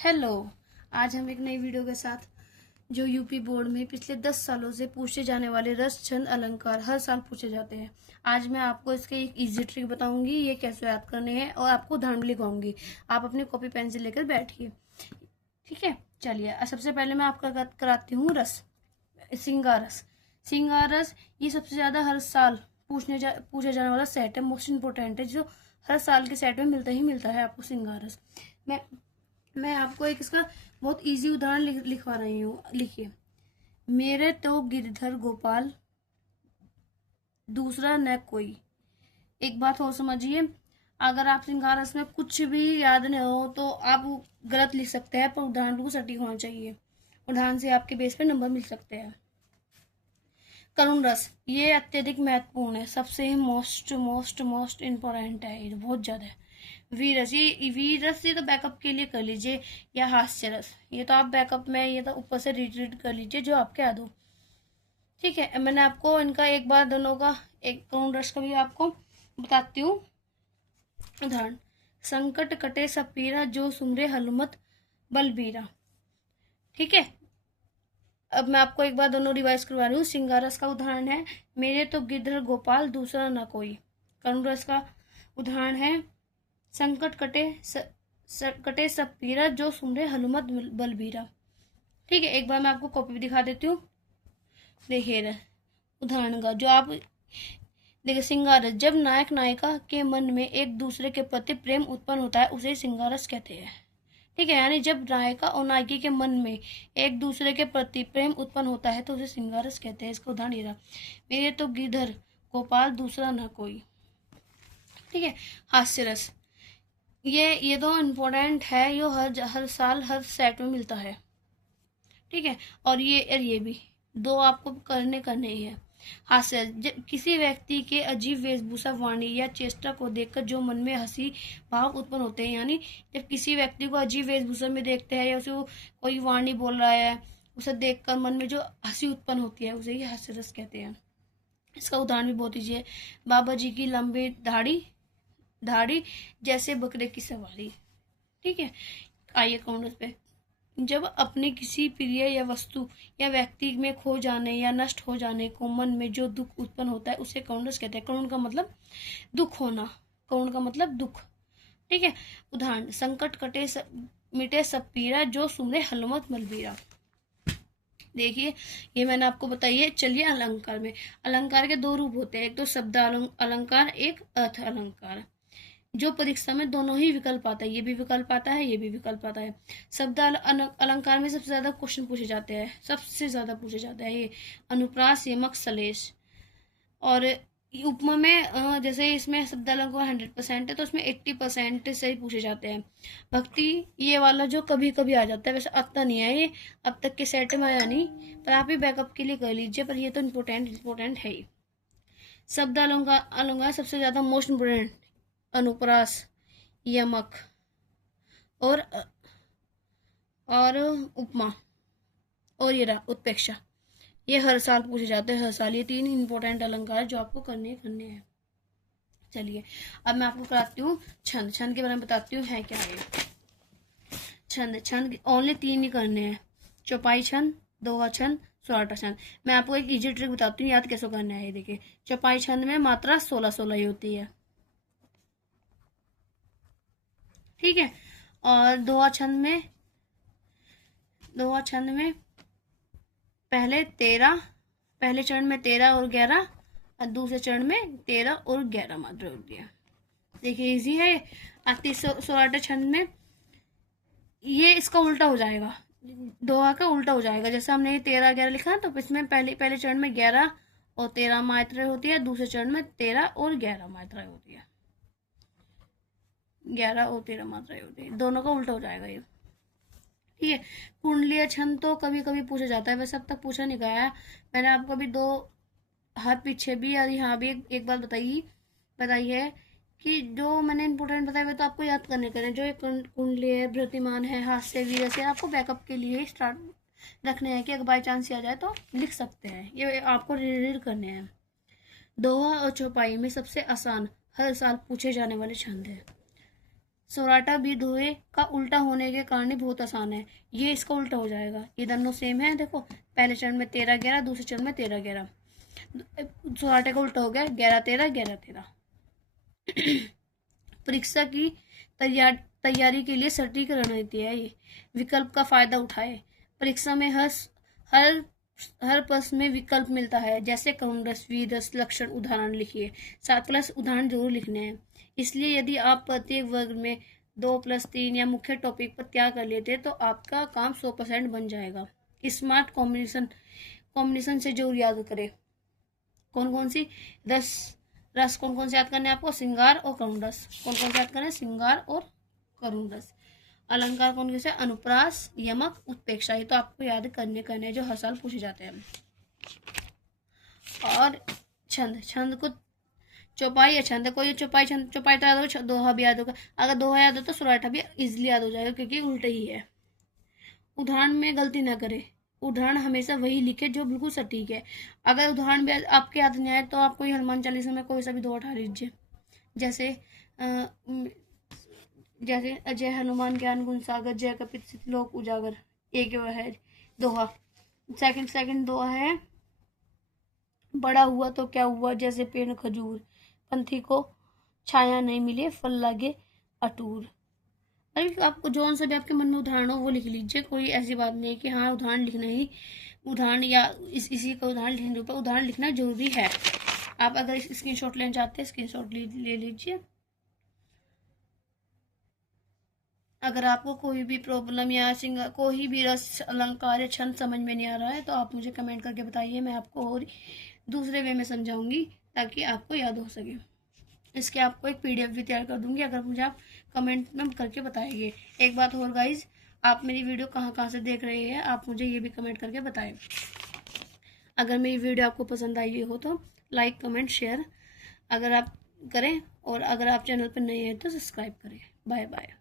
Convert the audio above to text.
Hello. आज हम एक नई वीडियो के साथ जो यूपी बोर्ड में पिछले 10 सालों से पूछे जाने वाले रस छंद अलंकार हर साल पूछे जाते हैं। आज मैं आपको इसके एक इजी ट्रिक बताऊंगी, ये कैसे याद करने हैं, और आपको उदाहरण भी लिखवाऊंगी। आप अपने कॉपी पेन से लेकर बैठिए, ठीक है। चलिए, सबसे पहले मैं आपका कराती हूँ रस, सिंगारस। सिंगारस ये सबसे ज़्यादा हर साल पूछे जाने वाला सेट है, मोस्ट इम्पोर्टेंट है, जो हर साल के सेट में मिलता ही मिलता है आपको सिंगारस। मैं आपको एक इसका बहुत इजी उदाहरण लिखवा रही हूँ। लिखिए, मेरे तो गिरधर गोपाल दूसरा न कोई। एक बात और समझिए, अगर आप सिंगारस में कुछ भी याद न हो तो आप गलत लिख सकते हैं, पर उदाहरण बिल्कुल सटीक होना चाहिए। उदाहरण से आपके बेस पे नंबर मिल सकते हैं। करुण रस ये अत्यधिक महत्वपूर्ण है, सबसे मोस्ट मोस्ट मोस्ट इम्पोर्टेंट है, ये बहुत ज्यादा है। वीरस ये तो बैकअप के लिए कर लीजिए, या हास्य रस ये तो आप बैकअप में ये तो ऊपर से रीड कर लीजिए जो आपके याद हो, ठीक है। मैंने आपको इनका एक बार दोनों का एक करुण रस का भी आपको बताती हूँ उदाहरण। संकट कटे सब पीरा जो सुमरे हनुमत बलबीरा, ठीक है। अब मैं आपको एक बार दोनों रिवाइज करवा रही हूँ। सिंगारस का उदाहरण है मेरे तो गिरधर गोपाल दूसरा न कोई। करुण रस का उदाहरण है संकट कटे सब पीरा जो सुमरे हनुमत बलबीरा, ठीक है। एक बार मैं आपको कॉपी भी दिखा देती हूँ, देखिए उदाहरण का जो आप देखिए। सिंगारस जब नायक नायिका के मन में एक दूसरे के प्रति प्रेम उत्पन्न होता है उसे सिंगारस कहते हैं, ठीक है। यानी जब नायिका और नायकी के मन में एक दूसरे के प्रति प्रेम उत्पन्न होता है तो उसे सिंगारस कहते हैं। इसका उदाहरण ये रहा, मेरे तो गिरधर गोपाल दूसरा न कोई, ठीक है। हास्य रस ये तो इम्पोर्टेंट है, ये हर साल हर सेट में मिलता है, ठीक है। और ये भी दो आपको करने ही है। हास्य जब किसी व्यक्ति के अजीब वेशभूषा वाणी या चेष्टा को देखकर जो मन में हंसी भाव उत्पन्न होते हैं, यानी जब किसी व्यक्ति को अजीब वेशभूषा में देखते हैं या उसे कोई वाणी बोल रहा है, उसे देखकर मन में जो हंसी उत्पन्न होती है उसे ही हास्य रस कहते हैं। इसका उदाहरण भी बहुत ईजी है। बाबा जी की लंबी दाढ़ी दाढ़ी जैसे बकरे की सवारी, ठीक है। आइए काउंटर्स पे, जब अपने किसी प्रिय या वस्तु या व्यक्ति में खो जाने या नष्ट हो जाने को मन में जो दुख उत्पन्न होता है उसे करुणस कहते हैं। करुण का मतलब दुख होना, करुण का मतलब दुख, ठीक है। उदाहरण संकट कटे मिटे सब पीरा जो सुमरे हनुमत बलबीरा। देखिए, ये मैंने आपको बताई है। चलिए अलंकार में, अलंकार के दो रूप होते हैं, एक तो शब्द अलंकार, एक अर्थ अलंकार। जो परीक्षा में दोनों ही विकल्प आता है, ये भी विकल्प आता है, ये भी विकल्प आता है। शब्द अलंकार में सबसे ज्यादा क्वेश्चन पूछे जाते हैं, सबसे ज्यादा पूछे जाता है ये अनुप्रास, यमक, सलेश। और उपमा में जैसे इसमें शब्द अलंकार 100% है तो उसमें 80% से ही पूछे जाते हैं। भक्ति ये वाला जो कभी कभी आ जाता है, वैसे अब तक नहीं है, ये अब तक के सेट में आया नहीं, पर आप ही बैकअप के लिए कर लीजिए, पर ये तो इम्पोर्टेंट है ही। शब्द अलंकार सबसे ज्यादा मोस्ट इम्पोर्टेंट अनुप्रास, यमक और उपमा, और ये रहा उत्प्रेक्षा। ये हर साल पूछे जाते हैं, हर साल। ये तीन इंपॉर्टेंट अलंकार जो आपको करने हैं। चलिए, अब मैं आपको कराती हूँ छंद। छंद के बारे में बताती हूँ है क्या है। छंद ओनली 3 ही करने हैं, चौपाई छंद, दोहा छंद, सोनाटा छंद। मैं आपको एक इजी ट्रिक बताती हूँ याद कैसे करना है। देखिए, चौपाई छंद में मात्रा 16 ही होती है, ठीक है। और दोहा छंद में पहले चरण में 13 और 11 और दूसरे चरण में 13 और 11 मात्रा होती है। देखिए इजी है। सोनाटा छंद में ये इसका उल्टा हो जाएगा, दोहा का उल्टा हो जाएगा। जैसे हमने 13 11 लिखा तो इसमें पहले चरण में 11 और 13 मात्राएं होती है, दूसरे चरण में 13 और 11 मात्राएं होती है, 11 और 13 मात्राएं होती है, दोनों का उल्टा हो जाएगा ये, ठीक है। कुंडलीय छंद तो कभी कभी पूछा जाता है, वैसे अब तक पूछा नहीं गया है। मैंने आपको अभी 2 हाथ पीछे भी और यहाँ भी एक बात बताई है कि जो मैंने इंपोर्टेंट बताया हुआ तो आपको याद करने जो कुंडलीय, वृत्तिमान है, हास्य, वीर से आपको बैकअप के लिए स्टार्ट रखने हैं कि अगर बाई चांस आ जाए तो लिख सकते हैं, ये आपको रीड करने हैं। दोहा और चौपाई में सबसे आसान हर साल पूछे जाने वाले छंद है। सौराठा भी दोहे का उल्टा होने के कारण ही बहुत आसान है। ये इसका उल्टा हो जाएगा, ये दोनों सेम है। देखो पहले चरण में 13 11, दूसरे चरण में 13 11। सौराठा का उल्टा हो गया 11 13 11 13। परीक्षा की तैयारी के लिए सटीक रणनीति है ये। विकल्प का फायदा उठाए। परीक्षा में हर प्रश्न में विकल्प मिलता है, जैसे क्रमरस, विरस, लक्षण, उदाहरण लिखिए। 7+ उदाहरण जरूर लिखने हैं। इसलिए यदि आप प्रत्येक वर्ग में 2+3 या मुख्य टॉपिक पर त्याग कर लेते तो आपका काम 100% बन जाएगा। स्मार्ट कॉम्बिनेशन से जरूर याद करें। कौन कौन सी? रस कौन कौन से याद करने हैं आपको? श्रृंगार और करुण रस। कौन कौन से याद करने हैं? श्रृंगार और करुण रस। अलंकार कौन कैसे? अनुप्रास, यमक, उत्प्रेक्षा। ये तो आपको याद करने जो हर साल पूछे जाते हैं। और छंद को चौपाई या छंद को, ये चौपाई तो याद होगा, दोहा भी याद होगा। अगर दोहा याद हो तो सौराठा भी इजिली याद हो जाएगा, क्योंकि उल्टे ही है। उदाहरण में गलती ना करें। उदाहरण हमेशा वही लिखे जो बिल्कुल सटीक है। अगर उदाहरण भी आपके याद नहीं आए तो आप कोई हनुमान चालीसा में कोई सा भी दोहा उठा लीजिए, जैसे अजय हनुमान ज्ञान गुण सागर, जय कपित सित लोक उजागर। एक वो है दोहा। सेकंड दोहा है, बड़ा हुआ तो क्या हुआ, जैसे पेड़ खजूर, पंथी को छाया नहीं मिले, फल लागे अटूर। अरे आपको जौन सा भी आपके मन में उदाहरण हो वो लिख लीजिए। कोई ऐसी बात नहीं है कि हाँ उदाहरण लिखना ही, उदाहरण या इसी का उदाहरण लिखने पर उदाहरण लिखना जरूरी है। आप अगर स्क्रीनशॉट लेना चाहते हैं स्क्रीनशॉट ले लीजिए। अगर आपको कोई भी प्रॉब्लम या कोई भी रस, अलंकार या छंद समझ में नहीं आ रहा है तो आप मुझे कमेंट करके बताइए। मैं आपको और दूसरे वे में समझाऊंगी ताकि आपको याद हो सके। इसके आपको एक PDF भी तैयार कर दूंगी, अगर मुझे आप कमेंट में करके बताएंगे। एक बात और गाइज, आप मेरी वीडियो कहाँ से देख रहे हैं आप मुझे ये भी कमेंट करके बताएं। अगर मेरी वीडियो आपको पसंद आई हो तो लाइक, कमेंट, शेयर अगर आप करें, और अगर आप चैनल पर नए हैं तो सब्सक्राइब करें। Bye bye.